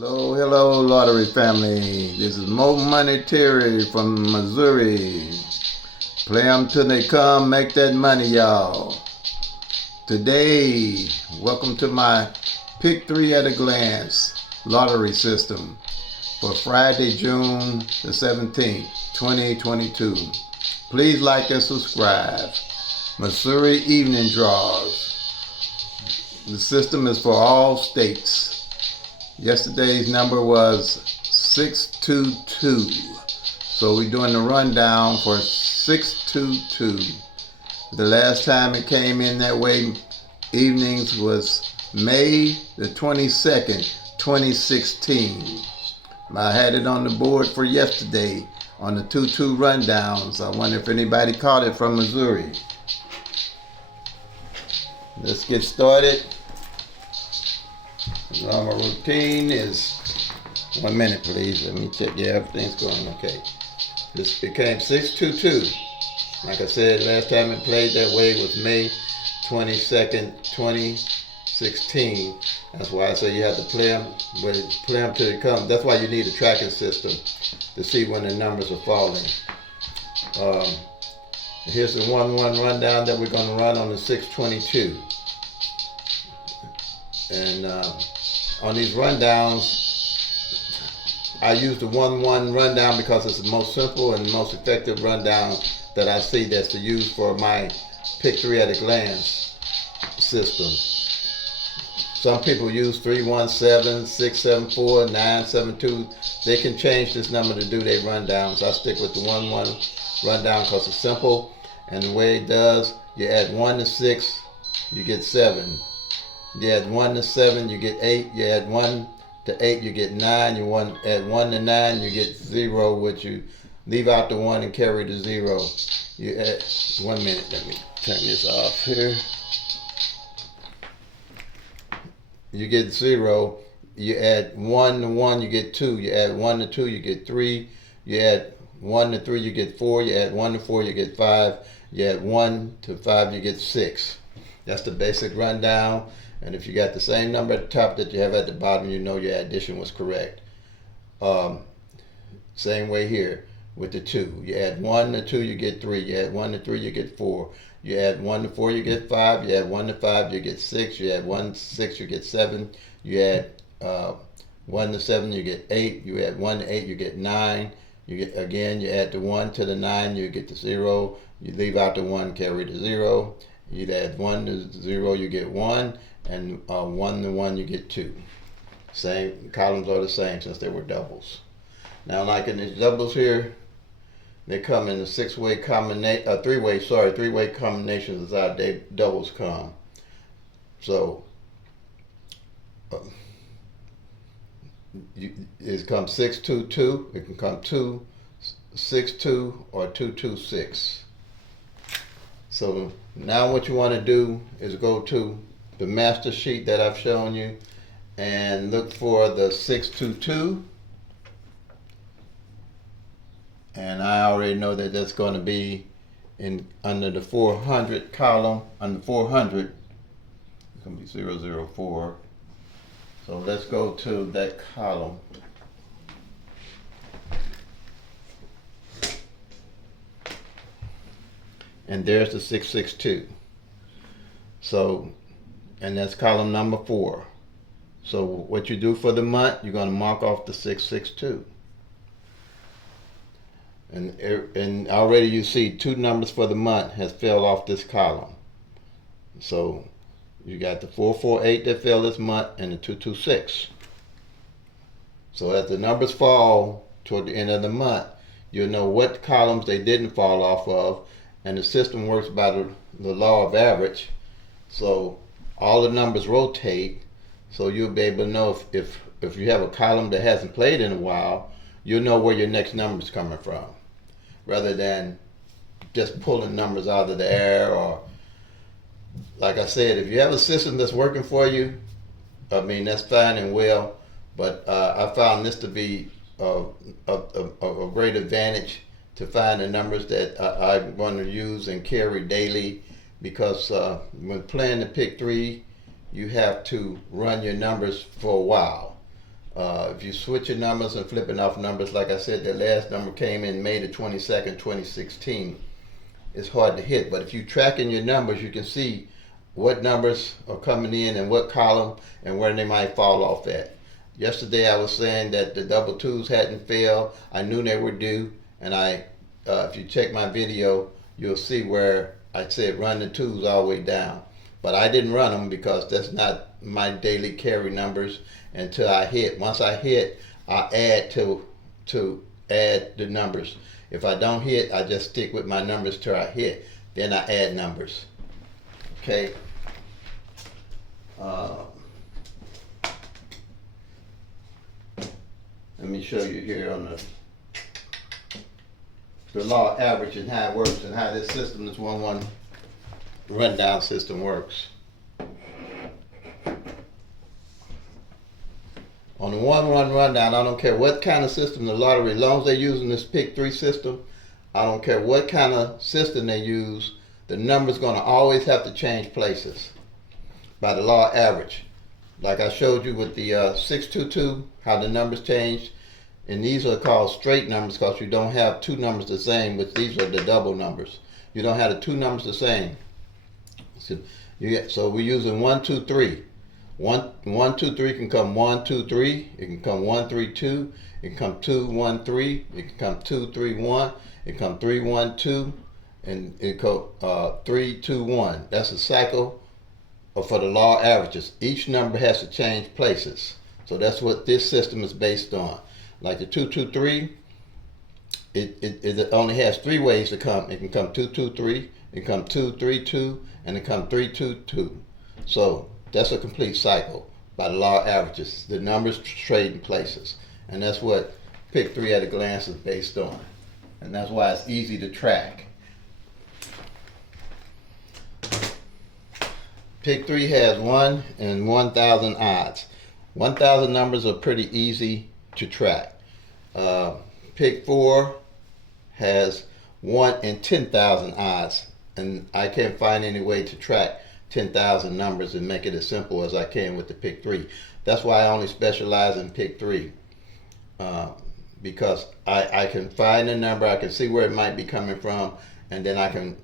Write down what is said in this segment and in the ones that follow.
Hello, hello, lottery family. This is Mo Money Terry from Missouri. Play them till they come, make that money, y'all. Today, welcome to my Pick-3 at a glance lottery system for Friday, June the 17th, 2022. Please like and subscribe. Missouri evening draws. The system is for all states. Yesterday's number was 622. So we're doing the rundown for 622. The last time it came in that way, evenings, was May the 22nd, 2016. I had it on the board for yesterday on the 2-2 rundowns. I wonder if anybody caught it from Missouri. Let's get started. Normal routine is 1 minute, please. Let me check. Yeah, everything's going okay. This became 622. Like I said, last time it played that way was May 22nd, 2016. That's why I say you have to play them till they come. That's why you need a tracking system to see when the numbers are falling. Here's the 1-1 rundown that we're going to run on the 622. And on these rundowns, I use the 1-1 rundown because it's the most simple and most effective rundown that I see that's to use for my Pick-3 at a glance system. Some people use 317, 674, 972. They can change this number to do their rundowns. I stick with the 1-1 rundown because it's simple, and the way it does, you add 1 to 6, you get 7. You add 1 to 7, you get 8. You add 1 to 8, you get 9. You add 1 to 9, you get 0, which you leave out the 1 and carry the 0. You add, 1 minute, let me turn this off here. You get 0. You add 1 to 1, you get 2. You add 1 to 2, you get 3. You add 1 to 3, you get 4. You add 1 to 4, you get 5. You add 1 to 5, you get 6. That's the basic rundown. And if you got the same number at the top that you have at the bottom, you know your addition was correct. Same way here with the 2. You add 1 to 2, you get 3. You add 1 to 3, you get 4. You add 1 to 4, you get 5. You add 1 to 5, you get 6. You add 1 to 6, you get 7. You add 1 to 7, you get 8. You add 1 to 8, you get 9. You add the 1 to the 9, you get the 0. You leave out the 1, carry the 0. You add 1 to 0, you get 1. And 1 to 1, you get 2. Same columns are the same since they were doubles. Now, like in these doubles here, they come in a three-way combinations as our doubles come. So it comes 622. It can come 262 or 226. So now what you want to do is go to the master sheet that I've shown you and look for the 622, and I already know that that's going to be in under the 400 column. Under 400 it's going to be 004. So let's go to that column. And there's the 662. So, and that's column number 4. So what you do for the month, you're going to mark off the 662. And already you see 2 numbers for the month has fell off this column. So you got the 448 that fell this month and the 226. So as the numbers fall toward the end of the month, you'll know what columns they didn't fall off of, and the system works by the law of average. So all the numbers rotate, so you'll be able to know if you have a column that hasn't played in a while, you'll know where your next number is coming from, rather than just pulling numbers out of the air. Or, like I said, if you have a system that's working for you, I mean, that's fine and well, but I found this to be a great advantage to find the numbers that I'm going to use and carry daily, because when playing the Pick-3, you have to run your numbers for a while. If you switch your numbers and flipping off numbers, like I said, the last number came in May the 22nd, 2016. It's hard to hit, but if you tracking your numbers, you can see what numbers are coming in and what column and where they might fall off at. Yesterday I was saying that the double twos hadn't failed. I knew they were due, and if you check my video, you'll see where I said run the twos all the way down. But I didn't run them because that's not my daily carry numbers until I hit. Once I hit, I add to add the numbers. If I don't hit, I just stick with my numbers till I hit. Then I add numbers. Okay. Let me show you here on the law of average and how it works and how this system, this 1-1 rundown system works. On the 1-1 rundown, I don't care what kind of system the lottery, as long as they're using this PICK-3 system, I don't care what kind of system they use, the number's going to always have to change places by the law of average. Like I showed you with the 622, how the numbers changed. And these are called straight numbers because you don't have two numbers the same, but these are the double numbers. You don't have the two numbers the same. So we're using 1, 2, 3. 1, 2, 3 can come 1, 2, 3. It can come 1, 3, 2. It can come 2, 1, 3. It can come 2, 3, 1. It can come 3, 1, 2. And it go 3, 2, 1. That's a cycle for the law of averages. Each number has to change places. So that's what this system is based on. Like the 2, 2, 3, it only has 3 ways to come. It can come 2, 2, 3. It can come 2, 3, 2. And it can come 3, 2, 2. So that's a complete cycle by the law of averages. The numbers trading places. And that's what PICK-3 at a glance is based on. And that's why it's easy to track. PICK-3 has 1 in 1,000 odds. 1,000 numbers are pretty easy to track. PICK-4 has 1 in 10,000 odds. And I can't find any way to track 10,000 numbers and make it as simple as I can with the PICK-3. That's why I only specialize in PICK-3. Because I can find a number, I can see where it might be coming from, and then I can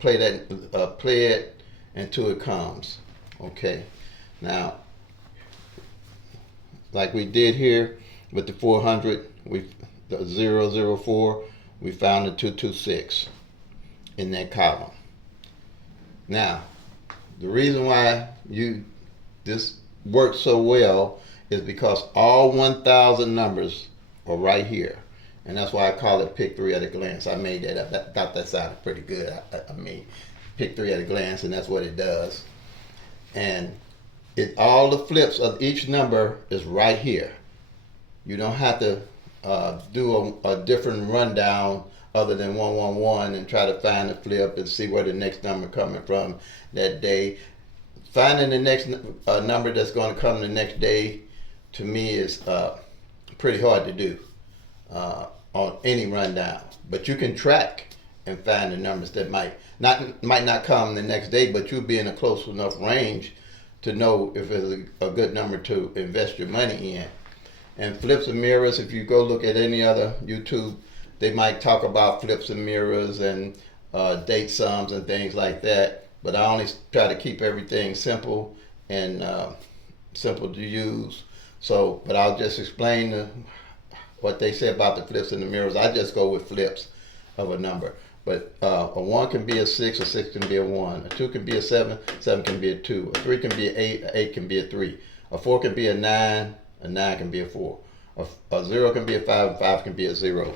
play it until it comes. Okay. Now, like we did here with the 400, the 004, we found the 226 in that column. Now, the reason why this works so well is because all 1,000 numbers are right here. And that's why I call it PICK-3 at a glance. I made that up. That thought that sounded pretty good. I mean, PICK-3 at a glance, and that's what it does. And all the flips of each number is right here. You don't have to do a different rundown other than 111 and try to find the flip and see where the next number coming from that day. Finding the next number that's going to come the next day, to me, is pretty hard to do on any rundown. But you can track and find the numbers that might not come the next day, but you'll be in a close enough range to know if it's a good number to invest your money in. And flips and mirrors, if you go look at any other YouTube, they might talk about flips and mirrors and date sums and things like that. But I only try to keep everything simple and simple to use. So, but I'll just explain what they say about the flips and the mirrors. I just go with flips of a number. But a 1 can be a 6, a 6 can be a 1. A 2 can be a 7, 7 can be a 2. A 3 can be an 8, a 8 can be a 3. A 4 can be a 9, a 9 can be a 4. A 0 can be a 5, and 5 can be a 0.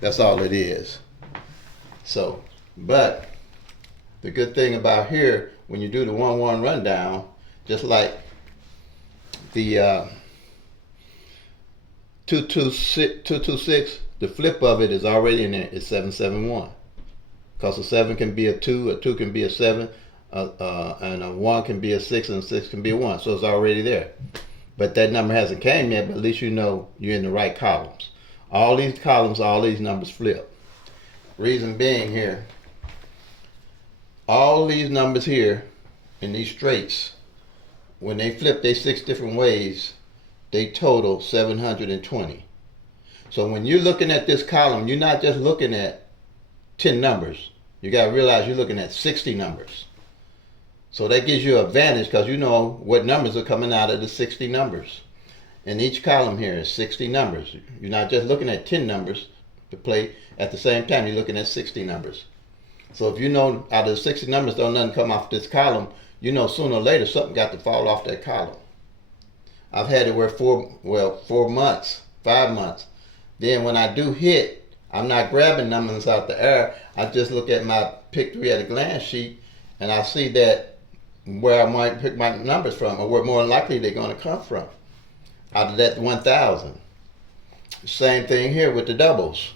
That's all it is. So, but the good thing about here, when you do the 1-1 rundown, just like the 226, the flip of it is already in there. It's 771. Because a 7 can be a 2 can be a 7, and a 1 can be a 6, and a 6 can be a 1. So it's already there. But that number hasn't came yet, but at least you know you're in the right columns. All these columns, all these numbers flip. Reason being here, all these numbers here in these straights, when they flip they 6 different ways, they total 720. So when you're looking at this column, you're not just looking at 10 numbers. You got to realize you're looking at 60 numbers. So that gives you an advantage because you know what numbers are coming out of the 60 numbers. And each column here is 60 numbers. You're not just looking at 10 numbers to play. At the same time, you're looking at 60 numbers. So if you know out of the 60 numbers, don't nothing come off this column, you know sooner or later something got to fall off that column. I've had it where 4 months, 5 months. Then when I do hit, I'm not grabbing numbers out the air. I just look at my PICK-3 at a glance sheet, and I see that where I might pick my numbers from, or where more likely they're going to come from, out of that 1,000. Same thing here with the doubles.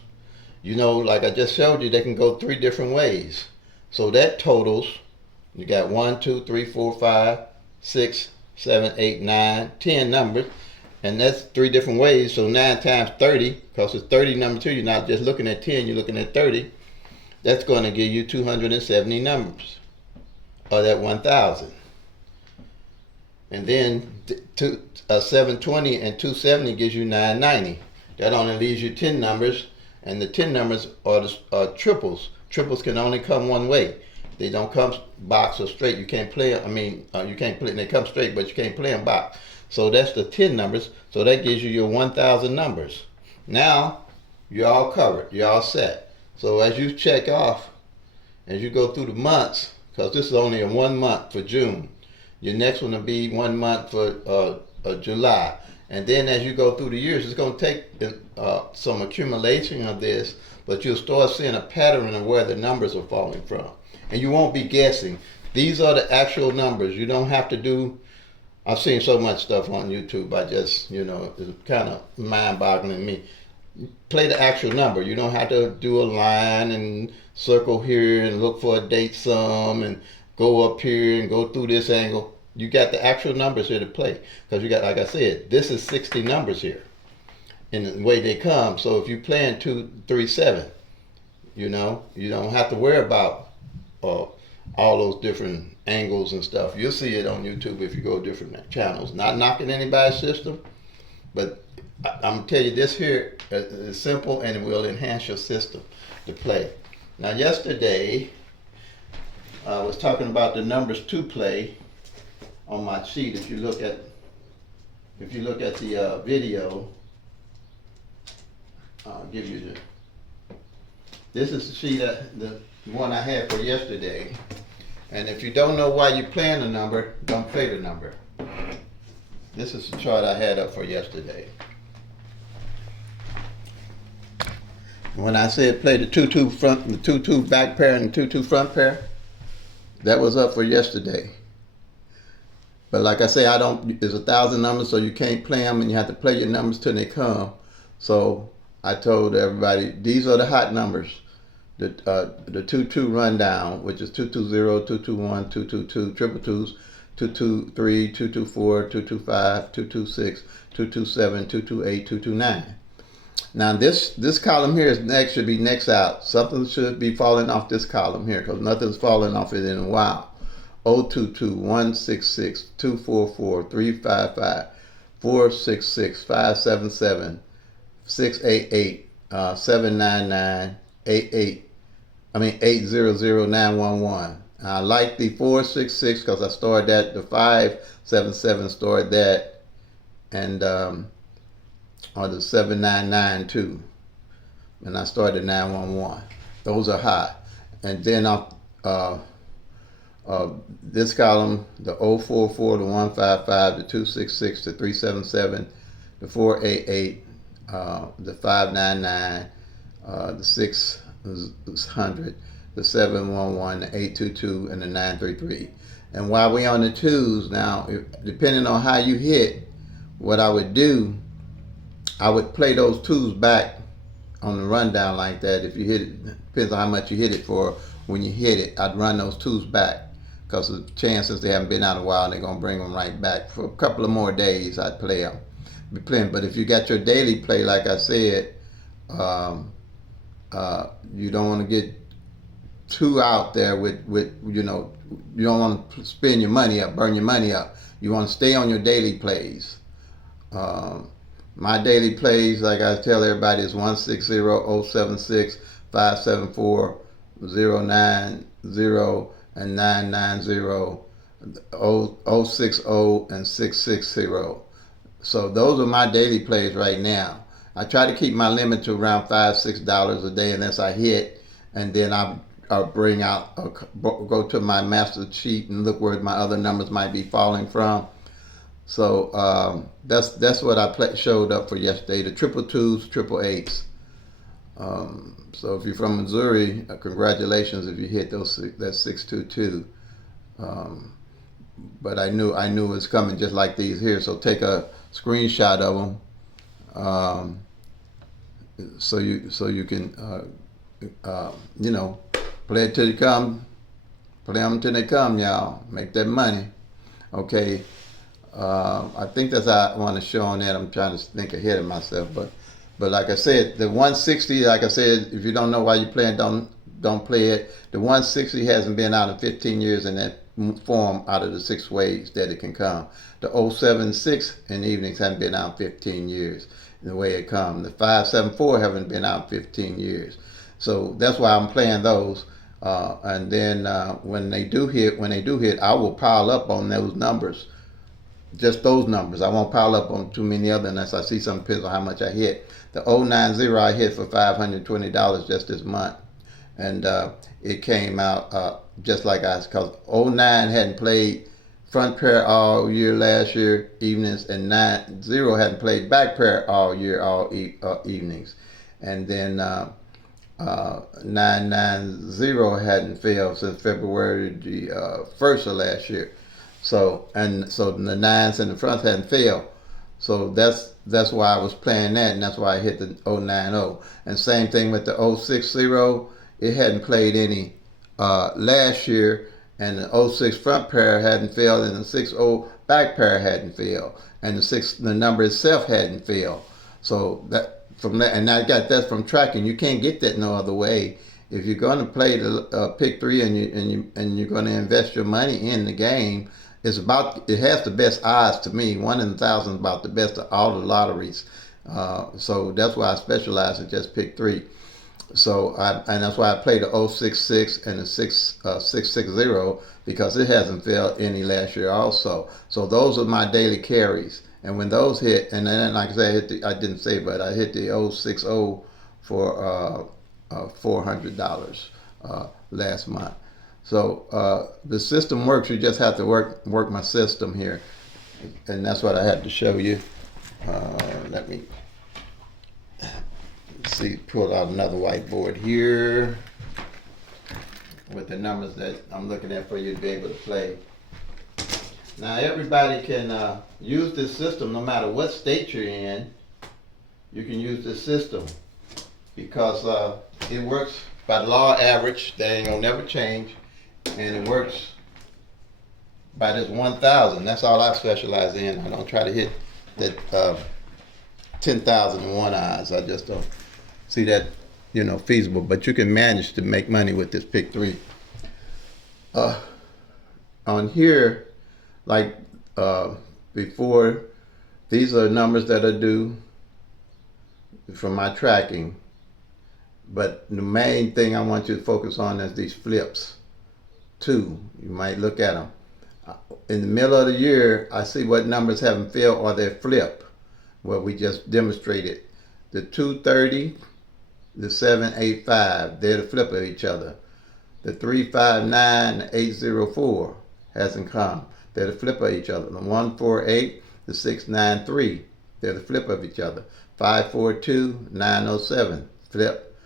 You know, like I just showed you, they can go 3 different ways. So that totals, you got 1, 2, 3, 4, 5, 6, 7, 8, 9, 10 numbers. And that's 3 different ways. So 9 times 30, because it's 30 number 2, you're not just looking at 10, you're looking at 30. That's going to give you 270 numbers of that 1,000. And then 720 and 270 gives you 990. That only leaves you 10 numbers. And the 10 numbers are triples. Triples can only come one way. They don't come box or straight. You can't play. You can't play. They come straight, but you can't play them box. So that's the 10 numbers. So that gives you your 1,000 numbers. Now you're all covered. You're all set. So as you check off, as you go through the months, because this is only a 1 month for June. Your next one will be 1 month for July. And then as you go through the years, it's going to take some accumulation of this, but you'll start seeing a pattern of where the numbers are falling from. And you won't be guessing. These are the actual numbers. You don't have to do, I've seen so much stuff on YouTube, I just, it's kind of mind-boggling to me. Play the actual number. You don't have to do a line and circle here and look for a date sum and go up here and go through this angle. You got the actual numbers here to play. Because you got, like I said, this is 60 numbers here in the way they come. So if you're playing 2, 3, 7, you don't have to worry about all those different angles and stuff. You'll see it on YouTube if you go to different channels. Not knocking anybody's system, but I'm going to tell you this here is simple and it will enhance your system to play. Now yesterday, I was talking about the numbers to play on my sheet. If you look at the video, I'll give you this is the sheet, the one I had for yesterday. And if you don't know why you're playing a number, don't play the number. This is the chart I had up for yesterday. When I said play the 2-2 front, the 2-2 back pair and the 2-2 front pair, that was up for yesterday. But like I say, there's 1,000 numbers, so you can't play them, and you have to play your numbers till they come. So I told everybody, these are the hot numbers. The 2-2 rundown, which is 220, 221, 222, triple twos, 223, 224, 225, 226, 227, 228, 229. Now this column here should be next out. Something should be falling off this column here because nothing's falling off it in a while. 022, 166, 244, 355, 466, 577, 688, 799, 800, 911. I like the 466 because I stored that. The 577 stored that, and or the 799 too. And I started 911. Those are high. And then this column, the 044, the 155, the 266, the 377, the 488, the 599, the 600, the 711, the 822, and the 933. And while we on the twos now, depending on how you hit, what I would do, I would play those twos back on the rundown like that. If you hit it, depends on how much you hit it for. When you hit it, I'd run those twos back because the chances they haven't been out a while, they're gonna bring them right back for a couple of more days. I'd play them, be playing. But if you got your daily play, like I said, you don't want to get too out there with you don't want to spend your money up, burn your money up. You want to stay on your daily plays. Um, my daily plays, like I tell everybody, is 160-076-574-090 and 990, 060 and 660. So those are my daily plays right now. I try to keep my limit to around $5-6 a day unless I hit, and then I'll bring out, go to my master sheet and look where my other numbers might be falling from. So that's what I showed up for yesterday. The triple twos, triple eights. So if you're from Missouri, congratulations if you hit those. That's 622. But I knew it was coming just like these here. So take a screenshot of them, so you can play it till you come, play them till they come, y'all. Make that money, okay. I think that's how I want to show on that. I'm trying to think ahead of myself, but like I said, the 160, like I said, if you don't know why you playing, don't play it. The 160 hasn't been out in 15 years in that form out of the 6 ways that it can come. The 076 in the evenings haven't been out in 15 years in the way it comes. The 574 haven't been out in 15 years. So that's why I'm playing those. And then when they do hit, I will pile up on those numbers. Just those numbers. I won't pile up on too many other unless I see some depends on how much I hit. The 090 I hit for $520 just this month. And it came out just like because 09 hadn't played front pair all year last year evenings, and 90 hadn't played back pair all year evenings, and then 990 hadn't failed since February the 1st of last year. So the nines in the front hadn't failed. So that's why I was playing that, and that's why I hit the 090. And same thing with the 060. It hadn't played any last year, and the 06 front pair hadn't failed, and the 60 back pair hadn't failed, and the number itself hadn't failed. So that from that, and I got that from tracking. You can't get that no other way. If you're going to play the pick-3 and you're going to invest your money in the game, it has the best odds to me. 1 in 1,000 is about the best of all the lotteries. So that's why I specialize in just pick-3. So and that's why I play the 066 and the 660 because it hasn't failed any last year also. So those are my daily carries. And when those hit, and then like I said, I didn't say, but I hit the 060 for $400 last month. So the system works. You just have to work my system here, and that's what I had to show you. Let me see. Pull out another whiteboard here with the numbers that I'm looking at for you to be able to play. Now everybody can use this system no matter what state you're in. You can use this system because it works by the law of average. That ain't gonna never change, and it works by this 1,000. That's all I specialize in. I don't try to hit that 10,001 odds. I just don't see that feasible. But you can manage to make money with this pick-3. On here, like before, these are numbers that are due from my tracking. But the main thing I want you to focus on is these flips. 2, you might look at them. In the middle of the year, I see what numbers haven't failed or they're flip. Well, we just demonstrated. The 230, the 785, they're the flip of each other. The 359, the 804 hasn't come. They're the flip of each other. The 148, the 693, they're the flip of each other. 542, 907, flip.